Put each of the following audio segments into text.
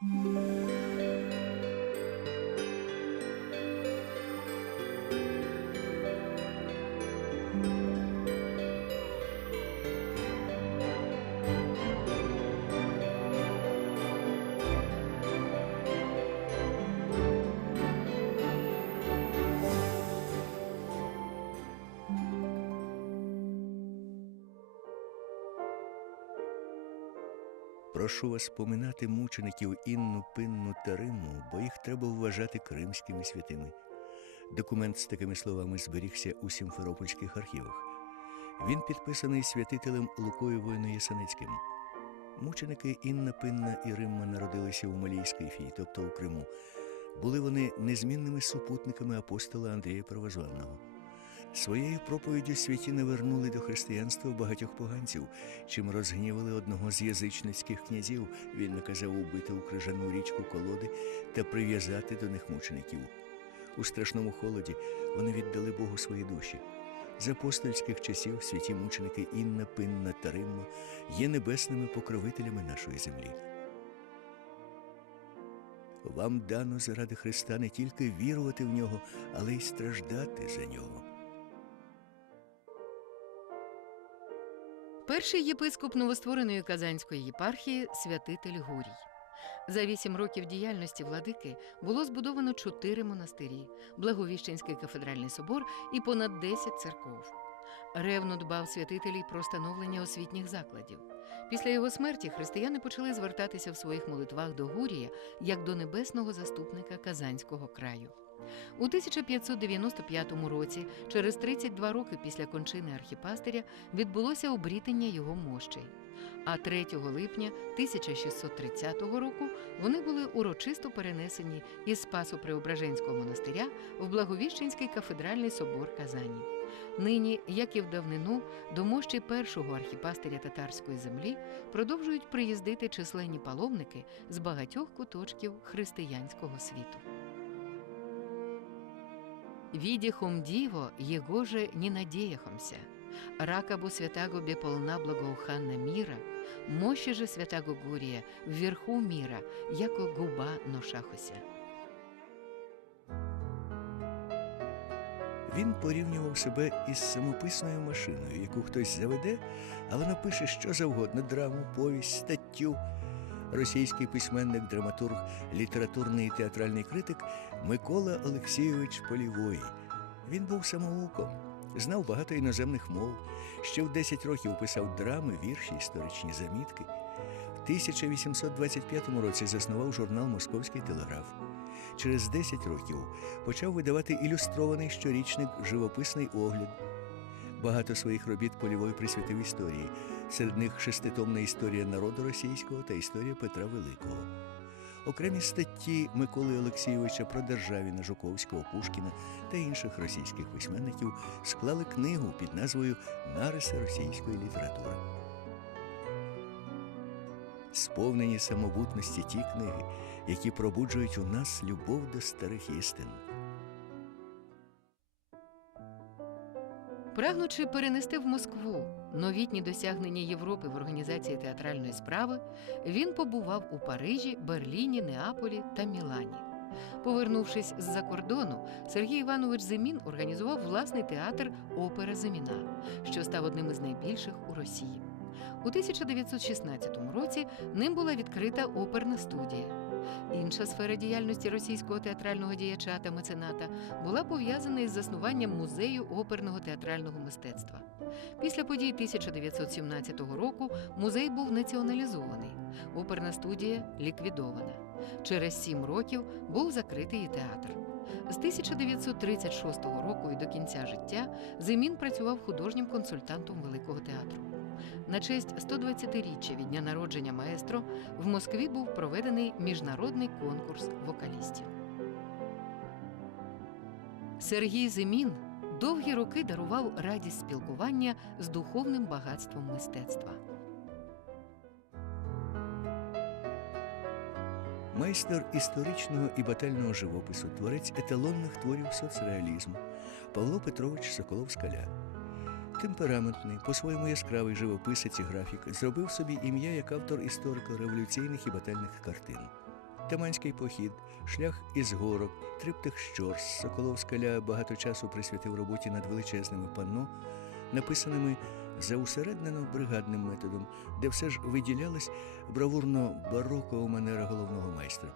Música Прошу вас поминати мучеників Інну, Пинну та Риму, бо їх треба вважати кримськими святими. Документ з такими словами зберігся у сімферопольських архівах. Він підписаний святителем Лукою Воїно Ясаницьким. Мученики Інна Пинна і Римма народилися у Малій Скифії, тобто у Криму. Були вони незмінними супутниками апостола Андрія Первозванного. Своєю проповіддю святі навернули до християнства багатьох поганців, чим розгнівали одного з язичницьких князів. Він наказав убити у крижану річку колоди та прив'язати до них мучеників. У страшному холоді вони віддали Богу свої душі. З апостольських часів святі мученики Інна, Пинна та Римма є небесними покровителями нашої землі. Вам дано заради Христа не тільки вірувати в нього, але й страждати за нього. Перший єпископ новоствореної Казанської єпархії святитель Гурій. За вісім років діяльності владики було збудовано чотири монастирі, Благовіщенський кафедральний собор і понад 10 церков. Ревно дбав святитель і про становлення освітніх закладів. Після його смерті християни почали звертатися в своїх молитвах до Гурія як до небесного заступника Казанського краю. У 1595 році, через 32 роки після кончини архіпастиря, відбулося обрітення його мощей. А 3 липня 1630 року вони були урочисто перенесені із Спасу Преображенського монастиря в Благовіщенський кафедральний собор Казані. Нині, як і в давнину, до мощі першого архіпастиря татарської землі продовжують приїздити численні паломники з багатьох куточків християнського світу. Видихом диво, его же не надеяхомся. Ракабу святаго беполна благоуханна мира, мощи же святаго Гурия вверху мира, яко губа ношахося. Він порівнював себе із самописною машиною, яку хтось заведе, а вона пише що завгодно драму, повість, статтю. Російський письменник, драматург, літературний і театральний критик Микола Олексійович Полівой. Він був самоуком, знав багато іноземних мов, ще в 10 років писав драми, вірші, історичні замітки. В 1825 році заснував журнал Московський телеграф. Через 10 років почав видавати ілюстрований щорічник Живописний огляд. Багато своїх робіт Полівой присвятив історії. Серед них шеститомна історія народу російського та історія Петра Великого. Окремі статті Миколи Олексійовича про Державіна, Жуковського, Пушкіна та інших російських письменників склали книгу під назвою Нариси російської літератури. Сповнені самобутності ті книги, які пробуджують у нас любов до старих істин. Прагнучи перенести в Москву новітні досягнення Європи в організації театральної справи, він побував у Парижі, Берліні, Неаполі та Мілані. Повернувшись з-за кордону, Сергій Іванович Зимін організував власний театр Опера Зиміна, що став одним із найбільших у Росії. У 1916 році ним була відкрита оперна студія. Інша сфера діяльності російського театрального діяча та мецената була пов'язана із заснуванням музею оперного театрального мистецтва. Після подій 1917 року музей був націоналізований, оперна студія ліквідована. Через сім років був закритий і театр. З 1936 року і до кінця життя Зимін працював художнім консультантом Великого театру. На честь 120-річчя від дня народження маестро в Москві був проведений міжнародний конкурс вокалістів. Сергій Зимін довгі роки дарував радість спілкування з духовним багатством мистецтва. Майстер історичного і батального живопису, творець еталонних творів соцреалізму Павло Петрович Соколов-Скаля. Темпераментний, по-своєму яскравий живописець і графік, зробив собі ім'я як автор історико-революційних і батальних картин. Таманський похід, шлях із горок, триптих щорс, Соколов Скаля багато часу присвятив роботі над величезними панно, написаними за усереднено бригадним методом, де все ж виділялась бравурно барокова манера головного майстра.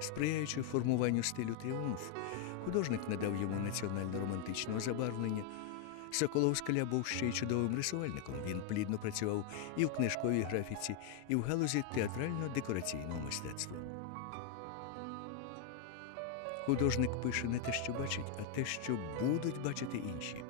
Сприяючи формуванню стилю тріумф, художник надав йому національно-романтичного забарвлення. Соколов Скаля був ще й чудовим рисувальником. Він плідно працював і в книжковій графіці, і в галузі театрально-декораційного мистецтва. Художник пише не те, що бачить, а те, що будуть бачити інші.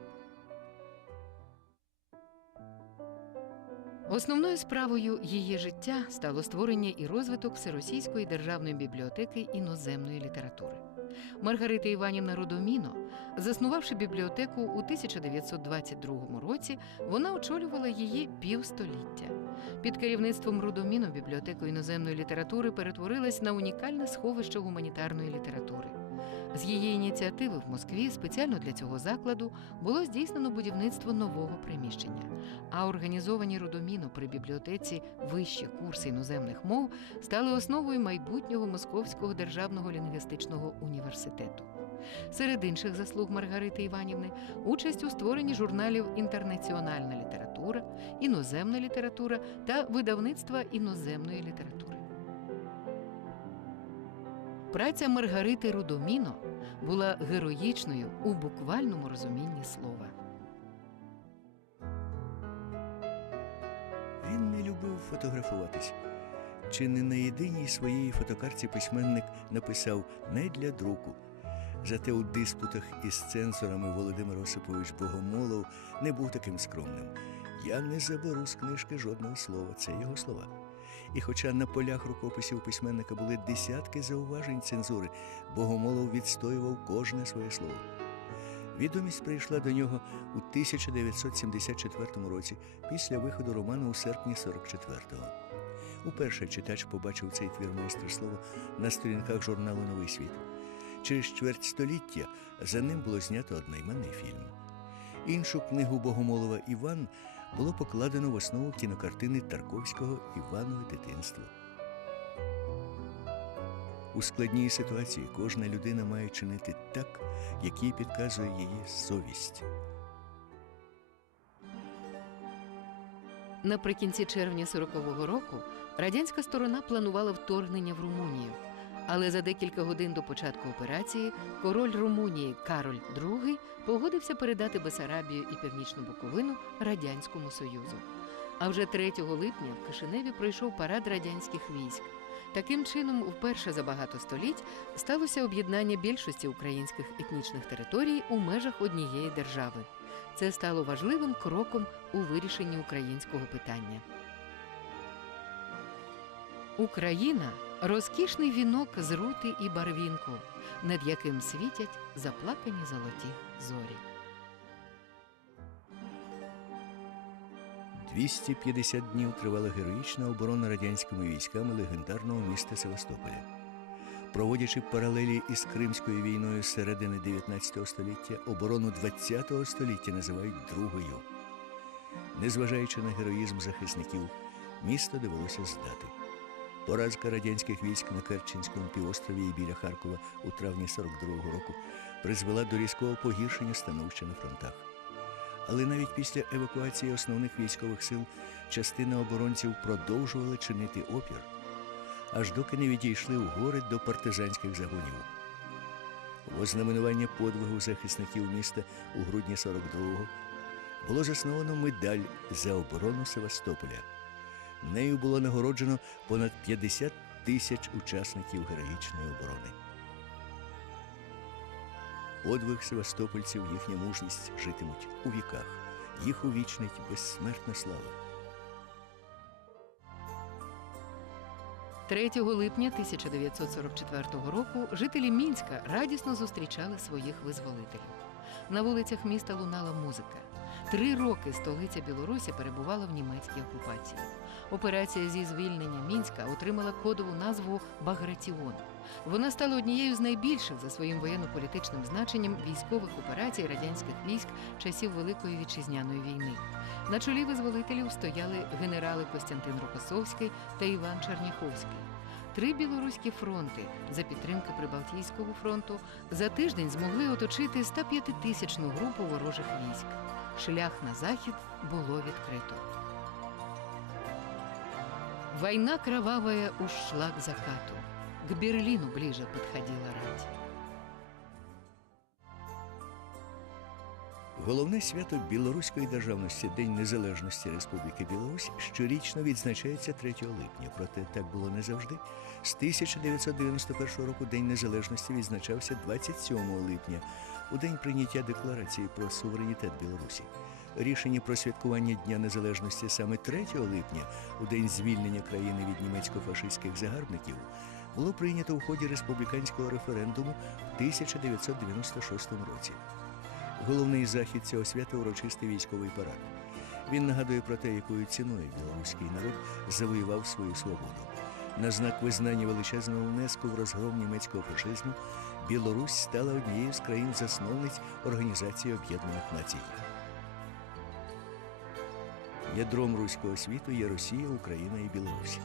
Основною справою її життя стало створення і розвиток Всеросійської державної бібліотеки іноземної літератури. Маргарита Іванівна Родоміно, заснувавши бібліотеку у 1922 році, вона очолювала її півстоліття. Під керівництвом Родоміно бібліотека іноземної літератури перетворилась на унікальне сховище гуманітарної літератури. З її ініціативи в Москві спеціально для цього закладу було здійснено будівництво нового приміщення а організовані Родоміно при бібліотеці вищі курси іноземних мов стали основою майбутнього Московського державного лінгвістичного університету. Серед інших заслуг Маргарити Іванівни участь у створенні журналів Інтернаціональна література, іноземна література та видавництва іноземної літератури. Праця Маргарити Рудоміно була героїчною у буквальному розумінні слова. Він не любив фотографуватись. Чи не на єдиній своїй фотокарці письменник написав не для друку. Зате у диспутах із цензорами Володимир Осипович Богомолов не був таким скромним. Я не заберу з книжки жодного слова, це його слова. І хоча на полях рукописів письменника були десятки зауважень цензури, Богомолов відстоював кожне своє слово. Відомість прийшла до нього у 1974 році після виходу роману у серпні 44-го. Уперше читач побачив цей твір майстра слова на сторінках журналу Новий світ. Через чверть століття за ним було знято одноіменний фільм. Іншу книгу Богомолова Іван було покладено в основу кінокартини Тарковського Іванове дитинство. У складній ситуації кожна людина має чинити так, як їй підказує її совість. Наприкінці червня 40-го року радянська сторона планувала вторгнення в Румунію. Але за декілька годин до початку операції король Румунії Кароль II погодився передати Бесарабію і Північну Буковину Радянському Союзу. А вже 3 липня в Кишиневі пройшов парад радянських військ. Таким чином, вперше за багато століть сталося об'єднання більшості українських етнічних територій у межах однієї держави. Це стало важливим кроком у вирішенні українського питання. Україна розкішний вінок з рути і барвінку, над яким світять заплакані золоті зорі. 250 днів тривала героїчна оборона радянськими військами легендарного міста Севастополя. Проводячи паралелі із Кримською війною з середини 19 століття, оборону 20 століття називають другою. Незважаючи на героїзм захисників, місто довелося здати. Поразка радянських військ на Керченському півострові і біля Харкова у травні 42-го року призвела до різкого погіршення становища на фронтах. Але навіть після евакуації основних військових сил частина оборонців продовжувала чинити опір, аж доки не відійшли у гори до партизанських загонів. В ознаменування подвигу захисників міста у грудні 42-го було засновано медаль за оборону Севастополя. Нею було нагороджено понад 50 тисяч учасників героїчної оборони. Подвиг севастопольців, їхня мужність житимуть у віках. Їх увічнить безсмертна слава. 3 липня 1944 року жителі Мінська радісно зустрічали своїх визволителів. На вулицях міста лунала музика. Три роки столиця Білорусі перебувала в німецькій окупації. Операція зі звільнення Мінська отримала кодову назву Багратіон. Вона стала однією з найбільших за своїм воєнно-політичним значенням військових операцій радянських військ часів Великої вітчизняної війни. На чолі визволителів стояли генерали Костянтин Рокосовський та Іван Черняховський. три білоруські фронти за підтримки Прибалтійського фронту за тиждень змогли оточити 105-тисячну групу ворожих військ. Шлях на захід було відкрито. Война кровавая ушла к закату. К Берлину ближе подходила рать. Головне свято білоруської державності День Незалежності Республіки Білорусь щорічно відзначається 3 липня. Проте так було не завжди. З 1991 року День Незалежності відзначався 27 липня, у день прийняття декларації про суверенітет Білорусі. Рішення про святкування Дня Незалежності саме 3 липня, у день звільнення країни від німецько-фашистських загарбників, було прийнято у ході республіканського референдуму в 1996 році. Головний захід цього свята урочистий військовий парад. Він нагадує про те, якою ціною білоруський народ завоював свою свободу. На знак визнання величезного внеску в розгром німецького фашизму Білорусь стала однією з країн-засновниць Організації Об'єднаних Націй. Ядром руського світу є Росія, Україна і Білорусь.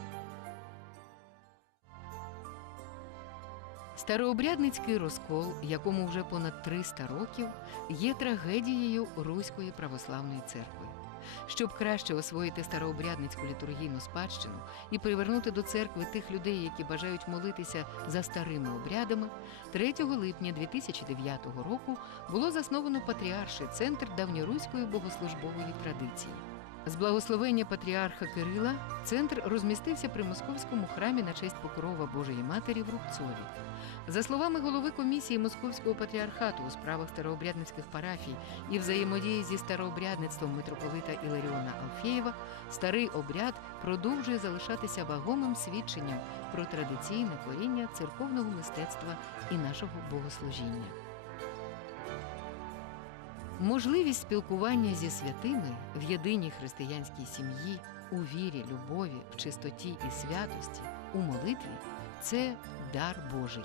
Старообрядницький розкол, якому вже понад 300 років, є трагедією Руської православної церкви. Щоб краще освоїти старообрядницьку літургійну спадщину і привернути до церкви тих людей, які бажають молитися за старими обрядами, 3 липня 2009 року було засновано патріарший центр давньоруської богослужбової традиції. З благословення патріарха Кирила центр розмістився при московському храмі на честь покрова Божої Матері в Рубцові. За словами голови комісії Московського патріархату у справах старообрядницьких парафій і взаємодії зі старообрядництвом митрополита Іларіона Алфєєва, старий обряд продовжує залишатися вагомим свідченням про традиційне коріння церковного мистецтва і нашого богослужіння. Можливість спілкування зі святими в єдиній християнській сім'ї, у вірі, любові, в чистоті і святості, у молитві це дар Божий.